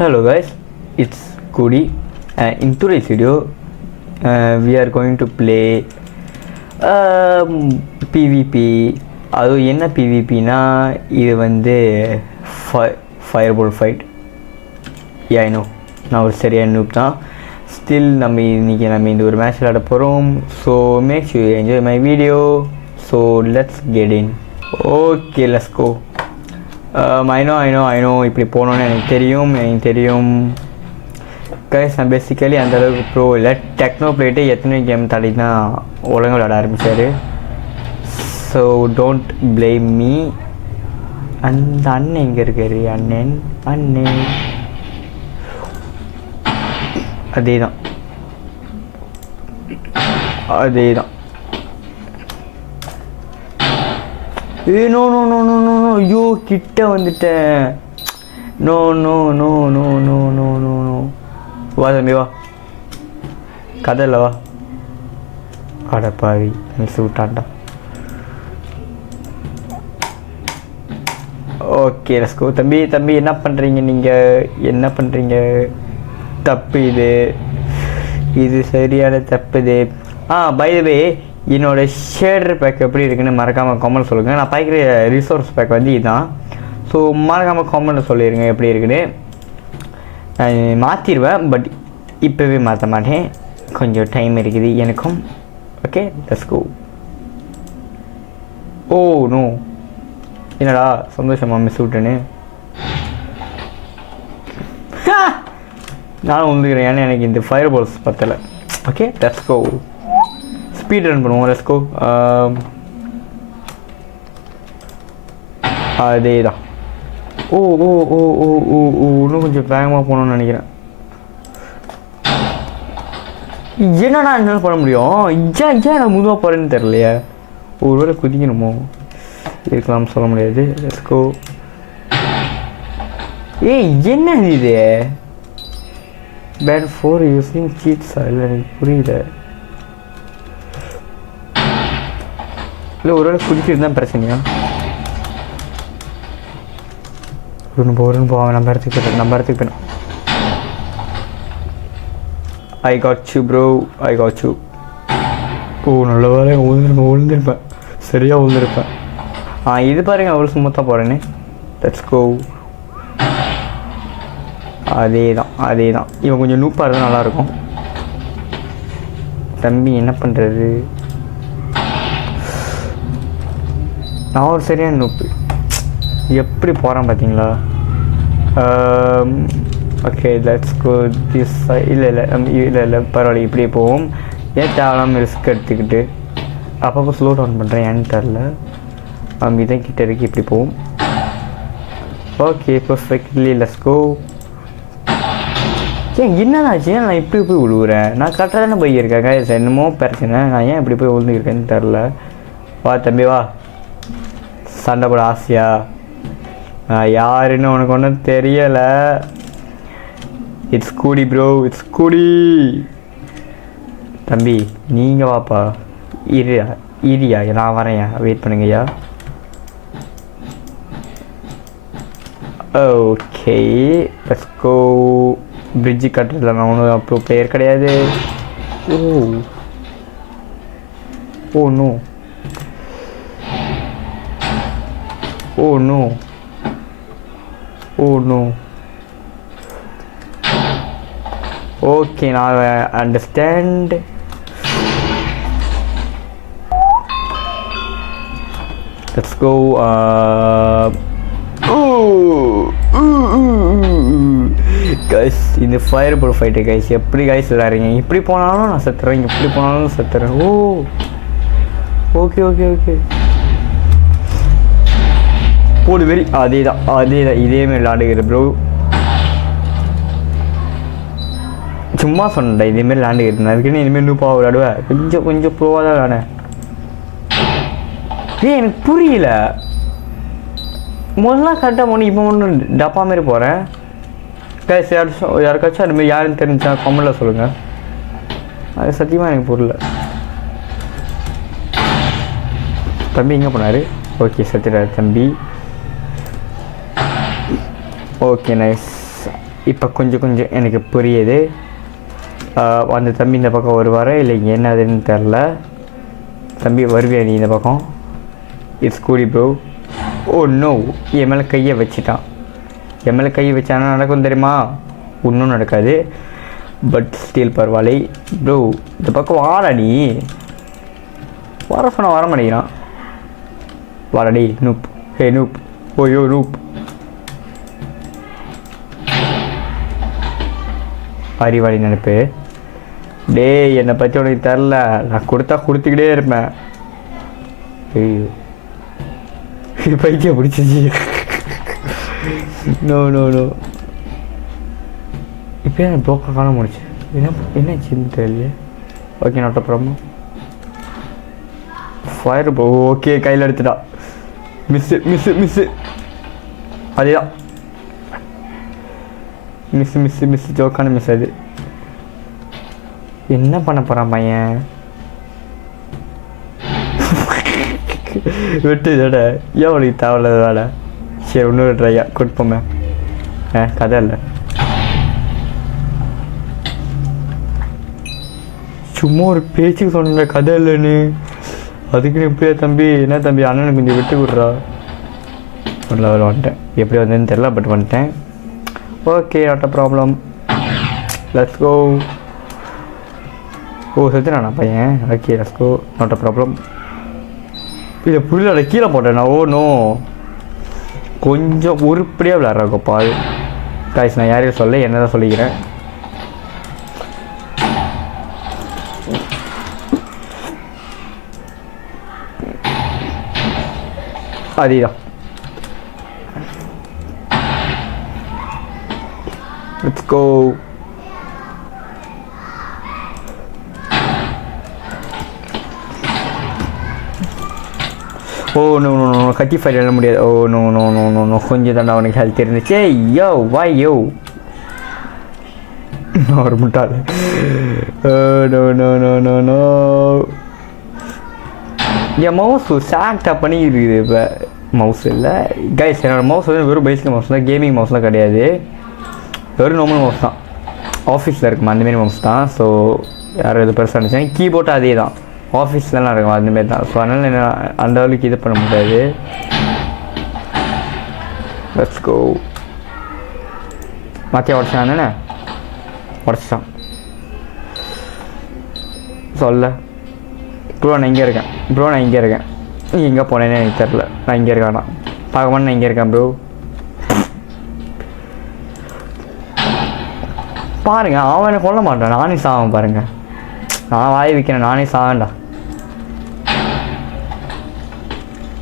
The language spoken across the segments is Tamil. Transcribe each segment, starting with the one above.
Hello guys, it's Cody. In today's video, we are going to play PvP. அது என்ன PvPனா இது வந்து fireball fight. Yeah, I know. நான் ஒரு சரியான noob தான். Still நம்ம இந்த ஒரு மேட்ச் விளையாட போகிறோம். So make sure you enjoy my video. So let's get in. Okay, let's go. I know இப்படி போனோன்னு எனக்கு தெரியும் கைஸ். நான் பேசிக்கலி அந்தளவுக்கு ப்ரோ இல்லை. டெக்னோ பிளேட்டு எத்தனை கேம் தாண்டி தான் ஒழுங்காக விளையாட ஆரம்பித்தார். So don't blame me. அந்த அண்ணன் எங்கே இருக்காரு? அண்ணன் அதே தான் நோ ஐயோ கிட்ட வந்துட்டேன். நோ வா தம்பி வா, கதை இல்லை வா. அடப்பாவி மிஸ் விட்டான்டா. Okay let's go. தம்பி என்ன பண்ணுறீங்க நீங்கள்? தப்பு இது சரியான தப்பு இது. பை தி வே, என்னோட ஷேடர் பேக் எப்படி இருக்குன்னு மறக்காமல் கமெண்ட் சொல்லுங்கள். நான் பார்க்குற ரிசோர்ஸ் பேக் வந்து இதுதான். ஸோ மறக்காமல் கமெண்ட்டில் சொல்லிடுங்க எப்படி இருக்குன்னு. நான் மாற்றிடுவேன், பட் இப்போவே மாற்ற மாட்டேன். கொஞ்சம் டைம் இருக்குது எனக்கும். Okay let's go. Oh no, என்னடா சந்தோஷமா மிஸ் விட்டேன்னு. நானும் வந்துக்கிறேன், ஏன்னா எனக்கு இந்த ஃபயர் பால்ஸ் பத்தலை. Okay let's go. Speed run பண்ணுவோம். Let's go. அதே தான். ஓ இன்னும் கொஞ்சம் வேகமாக போகணுன்னு நினைக்கிறேன். என்னடா என்னால் பண்ண முடியும்? ஏன் நான் முதுவாக போகிறேன்னு தெரியலையே. ஒரு வேளை குதிக்கணுமோ இருக்கலாம், சொல்ல முடியாது. Let's go. என்ன இது? பேட் ஃபார் யூஸிங் சீட்ஸா? இல்லை எனக்கு புரியல. இல்லை ஒரு வேளை குதிக்கிறது தான் பிரச்சனையா? ஒரு போவேன். நம்ம இடத்துக்கு போயிடும். I got you bro, I got you. நல்ல வேலை விழுந்திருப்பேன். சரியாக விழுந்திருப்பேன். இது பாருங்க, அவ்வளோ ஸ்மூத்தாக போகிறேன்னு. Let's go. அதே தான். இவன் கொஞ்சம் நூப்பாக இருந்தால் நல்லாயிருக்கும். தம்பி என்ன பண்ணுறது? நான் ஒரு சரியான நூப்பு. எப்படி போகிறேன் பார்த்தீங்களா? Okay let's go this. இல்லை பரவாயில்ல, இப்படியே போவோம். ஏன் தேவையில்லாமல் ரிஸ்க் எடுத்துக்கிட்டு அப்பப்போ ஸ்லோ டவுன் பண்ணுறேன், ஏன்னு தெரில. இதான் கிட்ட இருக்கு, இப்படி போவோம். Okay perfectly let's go. என்னதாச்சு? நான் இப்படி போய் விழுவுறேன். நான் கரெக்டாக தானே போயிருக்கேங்க. என்னமோ பிரச்சனை, நான் ஏன் இப்படி போய் விழுந்துருக்கேன்னு தெரில. வா தம்பி வா, சண்டை போட ஆசையா? யாருன்னு உனக்கு ஒன்றும் தெரியலை. இட்ஸ் கூடி ப்ரோ, இட்ஸ் கூடி. தம்பி நீங்கள் வாப்பா. இரியா நான் வரேன், வெயிட் பண்ணுங்கய்யா. Okay let's go. பிரிட்ஜு கட்டுறதுல நான் ஒன்றும் அப்புறம் பிளேயர் கிடையாது. ஓ நோ ஓகே நான் அண்டர்ஸ்டாண்ட். Let's go. கைஸ் இந்த ஃபயர் பால் ஃபைட்டு கைஸ் எப்படி கைஸ் விளையாடுறீங்க? இப்படி போனாலும் நான் செத்துறேன், இப்படி போனாலும் செத்துறேன். ஓகே போடு வெறி. அதே தான் இதேமாரி விளாண்டுக்கிற ப்ரோ. சும்மா சொன்னேன் இதேமாரி விளாண்டுக்கிட்டு. அதுக்குன்னு இனிமேல் நூப்பாக விளையாடுவேன். கொஞ்சம் ப்ரோவாக தான் விளாடுனேன். எனக்கு புரியல. முதல்ல கரெக்டாக போனேன், இப்போ ஒன்றும் டப்பா மாரி போகிறேன். கைஸ் யாருக்காச்சும் அதுமாரி யாருன்னு தெரிஞ்சா கமெண்ட்டில் சொல்லுங்கள். அது சத்தியமாக எனக்கு புரியல. தம்பி எங்கே போனார்? ஓகே செத்துட்டார் தம்பி. Okay nice. இப்போ கொஞ்சம் கொஞ்சம் எனக்கு புரியுது. அந்த தம்பி இந்த பக்கம் வருவாரா இல்லை என்னதுன்னு தெரில. தம்பி வருவியா நீ இந்த பக்கம்? இட்ஸ் கூடி ப்ரோ. ஓ நோ, என் மேலே கையை வச்சிட்டான். என் மேலே கையை வச்சானா நடக்கும் தெரியுமா? ஒன்றும் நடக்காது. பட் ஸ்டில் பரவாயில்லை ப்ரோ. இந்த பக்கம் வாடா நீ. வர சொன்னால் வர மாட்டேங்கிறான். வாடடி நூப். ஹே நூப். OYO noob. அறிவாளி நினைப்பு. டே என்னை பற்றி உனக்கு தெரில. நான் கொடுத்துக்கிட்டே இருப்பேன். ஐயோ இது பைத்தியம் பிடிச்சிச்சு. No no no. இப்போ எனக்கு ப்ரோக்கர் காண முடிச்சு. என்ன சின்ன தெரியலையே. ஓகே நாட் அப்புறம் ஃபயர் ப்ரோ. ஓகே கையில் எடுத்துட்டா. மிஸ்ஸு அதேதான். மிஸ் ஜோக்கான மிஸ். அது என்ன பண்ண போகிறான் பையன்? விட்டு வேட ஏன் உனக்கு தேவையில்லாத வேலை. சரி இன்னொரு ட்ரையா கொடுப்போமே. கதை இல்லை, சும்மா ஒரு பேச்சுக்கு சொன்ன கதை இல்லைன்னு. அதுக்குன்னு எப்படியா தம்பி? என்ன தம்பி அண்ணனுக்கு கொஞ்சம் விட்டு விட்றா. வந்துட்டேன். எப்படி வந்ததுன்னு தெரில, பட் வந்துட்டேன். Okay not a problem. Let's go. Oh செத்துறானா பையன்? Okay let's go. Not a problem. இதை புரியல, கீழே போட்டேன் நான். Oh no. கொஞ்சம் உருப்படியாக விளையாடுறா கோபால். காய்ஸ் நான் யாரையும் சொல்ல, என்ன தான் சொல்லிக்கிறேன். அதேதான். Let's go. Oh no no no, கட்டி ஃபைட் எழுத முடியாது. Oh no no no no no, கொஞ்சம் தாண்டா அவனுக்கு ஹெல்த் இருந்துச்சு. யோ வாய் யோ. ஒரு முட்டாள். No no no no no. என் மவுஸ் சாக்டாக பண்ணி இருக்குது. இப்போ மவுஸ் இல்லை கைஸ். என்னோடய மவுஸ் வந்து வெறும் பேசிக் மவுஸ் தான், கேமிங் மவுஸ்லாம் கிடையாது. வெறும் நார்மல் மவுஸ் தான். ஆஃபீஸில் இருக்குமா அந்தமாரி மவுஸ் தான். ஸோ யாரும் இது பெருசாக இருந்துச்சுன்னா கீபோர்டு அதே தான். ஆஃபீஸ்லாம் இருக்கும் அந்தமாரி தான். ஸோ அதனால் என்ன அந்த அளவுக்கு இது பண்ண முடியாது. லெட்ஸ் கோ. மாற்றியா உடச்சான் தானே? உடச்சிட்டான். சொல்ல ப்ரோ நான் இங்கே இருக்கேன். ப்ரோ நான் இங்கே இருக்கேன். நீ எங்கே போனேன்னு எனக்கு தெரில. நான் இங்கே இருக்கானா பார்க்க மாட்டேன். நான் இங்கே இருக்கேன் ப்ரோ. பாருங்க அவனை கொல்ல மாட்டான். நானே சாவேன் பாருங்க. நான் வாய் வைக்கிறேன். நானே சாவேன்டா.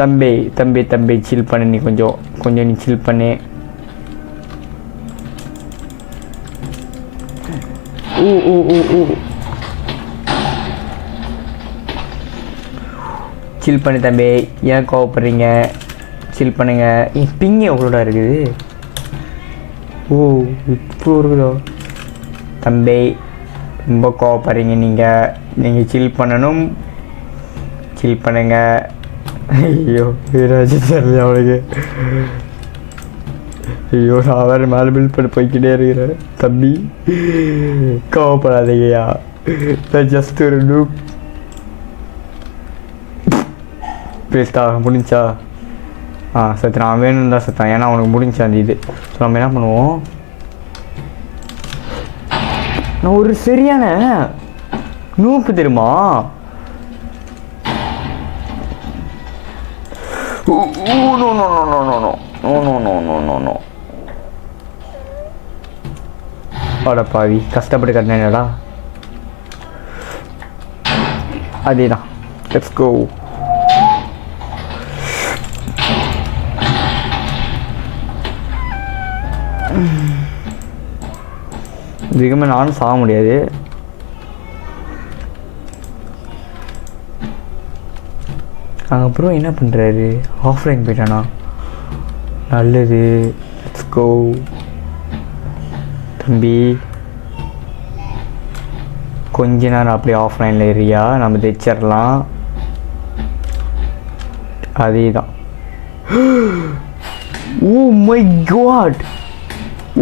தம்பி தம்பி தம்பி சில் பண்ணு. நீ கொஞ்சம் நீ சில் பண்ணு. ஊ ஊ ஊ ஊ சில் பண்ணு தம்பி. ஏன் கோவப்படுறீங்க? சில் பண்ணுங்க. பிங்கு எவ்வளோடா இருக்குது? ஓ இப்போ இருக்குதோ. தம்பி ரொம்ப கோவப்படுறீங்க. நீங்கள் சில் பண்ணணும். சில் பண்ணுங்க. ஐயோ வீராஜ் தெரியல அவனுக்கு. ஐயோ நான் வேறு மேலே பில் பண்ணி போய்கிட்டே இருக்கிறேன். தம்பி கோவப்படாதீங்கயா. ஜஸ்ட் ஒரு நூப். பேஸ்டா முடிஞ்சா? சத்து நான் வேணும்னு தான் சத்தான். ஏன்னா அவனுக்கு முடிஞ்சா அந்த இது. ஸோ நம்ம என்ன பண்ணுவோம்? நான் ஒரு சரியான நூப்பு தெரியுமா? அட பாவி கஷ்டப்பட்டு கட்டினேடா. அதேதான். Let's go. இதுக்குமே நானும் சாக முடியாது. அப்புறம் என்ன பண்ணுறாரு? ஆஃப்லைன் போயிட்டானா? நல்லது. Let's go. தம்பி கொஞ்ச நேரம் அப்படியே ஆஃப்லைனில் ஏரியா நம்ம தைச்சிடலாம். அதே தான். Oh my god.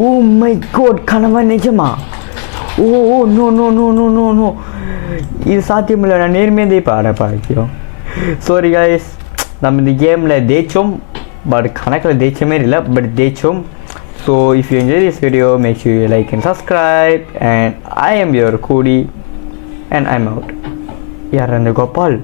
Oh my god, கனவா நிஜமா? Oh oh no no no no no no, இது சாத்தியமில்லை. நான் நேர்மையாக பாக்கிறோம். சாரி கைஸ், நம்ம இந்த கேமில் ஜெயிச்சோம், பட் கணக்கில் ஜெயிச்சமே இல்லை, but ஜெயிச்சோம். So if you enjoy this video, make sure you like and subscribe, and I am your Cody and I'm out. யார் அந்த கோபால்?